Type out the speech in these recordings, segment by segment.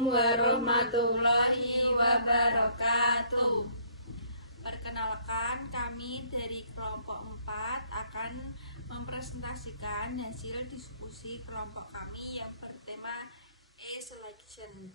Assalamualaikum warahmatullahi wabarakatuh. Perkenalkan, kami dari kelompok 4 akan mempresentasikan hasil diskusi kelompok kami yang bertema e-selection.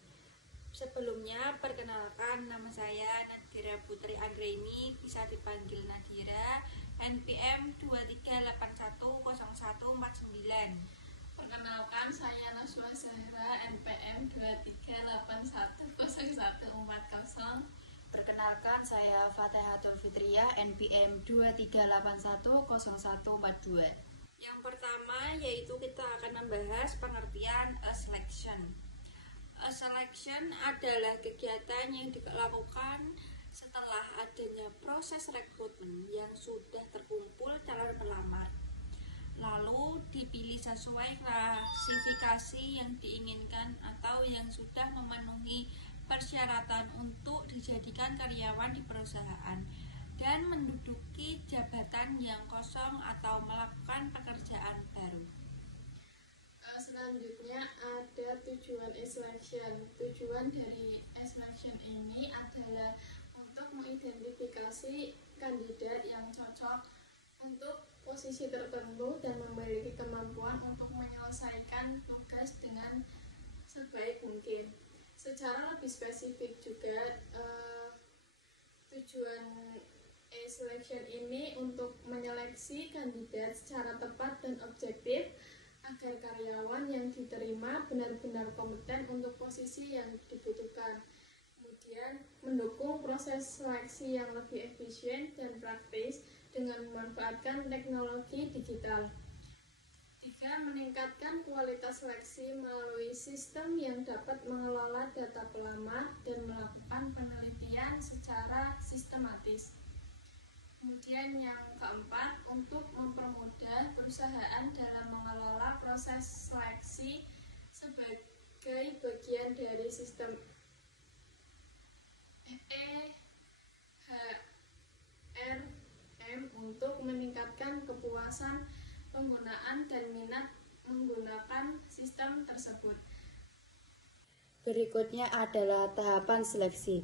Sebelumnya, perkenalkan, nama saya Nadira Putri Anggraini, bisa dipanggil Nadira, NPM 23810149. Perkenalkan, saya Naswa Zahra, NPM 23810140. Perkenalkan, saya Fatihatul Fitriyah, NPM 23810142. Yang pertama yaitu kita akan membahas pengertian selection. Selection adalah kegiatan yang dilakukan setelah adanya proses rekrutmen yang sudah terkumpul calon pelamar. Lalu dipilih sesuai klasifikasi yang diinginkan atau yang sudah memenuhi persyaratan untuk dijadikan karyawan di perusahaan dan menduduki jabatan yang kosong atau melakukan pekerjaan baru. Selanjutnya ada tujuan e-selection. Tujuan dari e-selection ini adalah untuk mengidentifikasi kandidat yang cocok untuk posisi tertentu dan memiliki kemampuan untuk menyelesaikan tugas dengan sebaik mungkin. Secara lebih spesifik juga, tujuan e-selection ini untuk menyeleksi kandidat secara tepat dan objektif agar karyawan yang diterima benar-benar kompeten untuk posisi yang dibutuhkan. Kemudian mendukung proses seleksi yang lebih efisien dan praktis dengan memanfaatkan teknologi digital. 3. Meningkatkan kualitas seleksi melalui sistem yang dapat mengelola data pelamar dan melakukan penelitian secara sistematis. Kemudian yang keempat, untuk mempermudah perusahaan dalam mengelola proses seleksi sebagai bagian dari sistem EHRM untuk meningkatkan kepuasan penggunaan dan minat menggunakan sistem tersebut. Berikutnya adalah tahapan seleksi.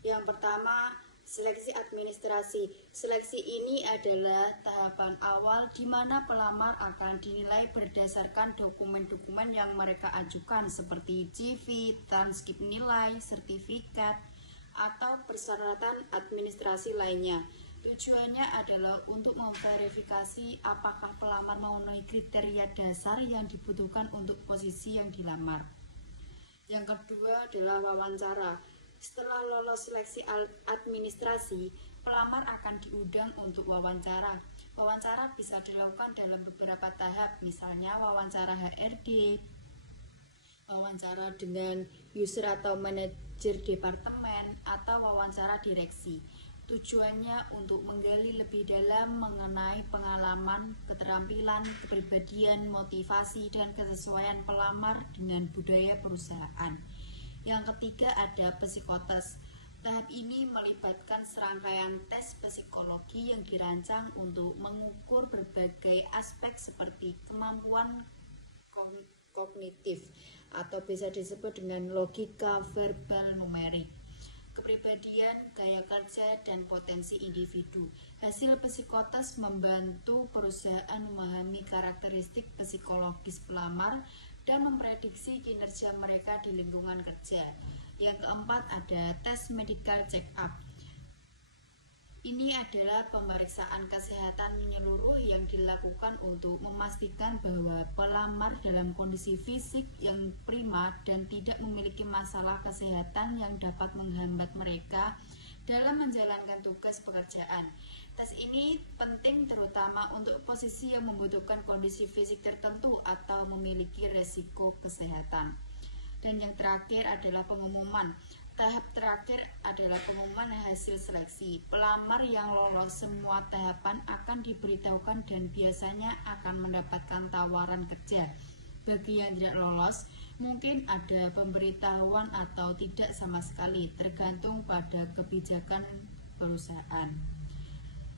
Yang pertama, seleksi administrasi. Seleksi ini adalah tahapan awal di mana pelamar akan dinilai berdasarkan dokumen-dokumen yang mereka ajukan seperti CV, transkrip nilai, sertifikat, atau persyaratan administrasi lainnya. Tujuannya adalah untuk memverifikasi apakah pelamar memenuhi kriteria dasar yang dibutuhkan untuk posisi yang dilamar. Yang kedua adalah wawancara. Setelah lolos seleksi administrasi, pelamar akan diundang untuk wawancara. Wawancara bisa dilakukan dalam beberapa tahap, misalnya wawancara HRD, wawancara dengan user atau manajer departemen, atau wawancara direksi. Tujuannya untuk menggali lebih dalam mengenai pengalaman, keterampilan, kepribadian, motivasi, dan kesesuaian pelamar dengan budaya perusahaan. Yang ketiga ada psikotes. Tahap ini melibatkan serangkaian tes psikologi yang dirancang untuk mengukur berbagai aspek seperti kemampuan kognitif atau bisa disebut dengan logika, verbal, numerik, kepribadian, gaya kerja, dan potensi individu. Hasil psikotes membantu perusahaan memahami karakteristik psikologis pelamar dan memprediksi kinerja mereka di lingkungan kerja. Yang keempat ada tes medical check-up. Ini adalah pemeriksaan kesehatan menyeluruh yang dilakukan untuk memastikan bahwa pelamar dalam kondisi fisik yang prima dan tidak memiliki masalah kesehatan yang dapat menghambat mereka dalam menjalankan tugas pekerjaan. Tes ini penting terutama untuk posisi yang membutuhkan kondisi fisik tertentu atau memiliki resiko kesehatan. Dan yang terakhir adalah pengumuman. Tahap terakhir adalah pengumuman hasil seleksi. Pelamar yang lolos semua tahapan akan diberitahukan dan biasanya akan mendapatkan tawaran kerja. Bagi yang tidak lolos, mungkin ada pemberitahuan atau tidak sama sekali, tergantung pada kebijakan perusahaan.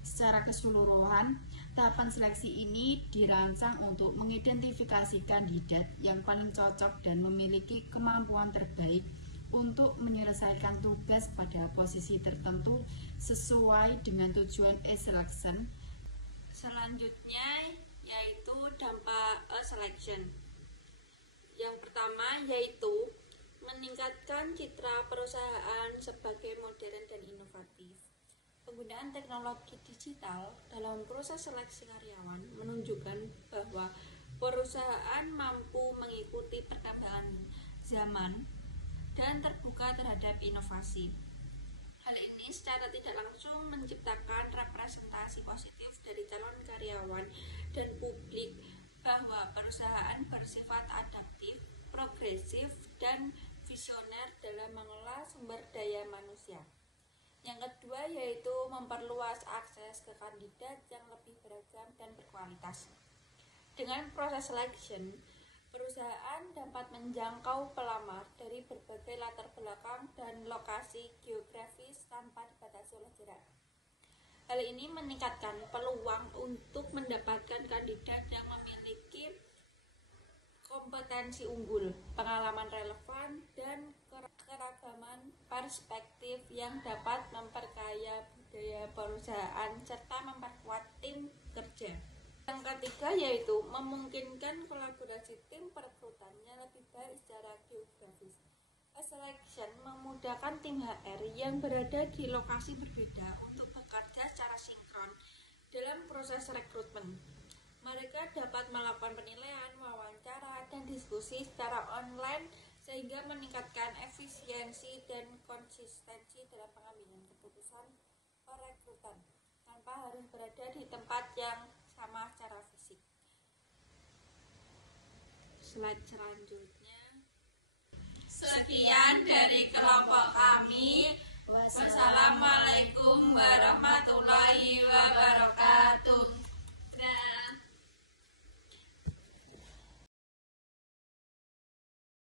Secara keseluruhan, Tahapan seleksi ini dirancang untuk mengidentifikasi kandidat yang paling cocok dan memiliki kemampuan terbaik untuk menyelesaikan tugas pada posisi tertentu sesuai dengan tujuan e-selection. Selanjutnya yaitu dampak selection. Yang pertama yaitu meningkatkan citra perusahaan sebagai modern dan inovatif. Penggunaan teknologi digital dalam proses seleksi karyawan menunjukkan bahwa perusahaan mampu mengikuti perkembangan zaman dan terbuka terhadap inovasi. Hal ini secara tidak langsung menciptakan representasi positif dari calon karyawan dan publik bahwa perusahaan bersifat adaptif, progresif, dan visioner dalam mengelola sumber daya manusia. Yang kedua yaitu memperluas akses ke kandidat yang lebih beragam dan berkualitas. Dengan proses selection, perusahaan dapat menjangkau pelamar dari berbagai latar belakang dan lokasi geografis tanpa dibatasi oleh jarak. Hal ini meningkatkan peluang untuk mendapatkan kandidat yang memiliki kompetensi unggul, pengalaman relevan, dan keragaman perspektif yang dapat memperkaya budaya perusahaan serta memperkuat tim kerja. Yang ketiga yaitu memungkinkan kolaborasi tim perekrutannya lebih baik secara geografis. Selection memudahkan tim HR yang berada di lokasi berbeda untuk bekerja secara sinkron dalam proses rekrutmen. Mereka dapat melakukan penilaian, wawancara, dan diskusi secara online sehingga meningkatkan efisiensi dan konsistensi dalam pengambilan keputusan perekrutan tanpa harus berada di tempat yang sama secara fisik. Slide selanjutnya. Sekian dari kelompok kami. Wassalamualaikum warahmatullahi wabarakatuh.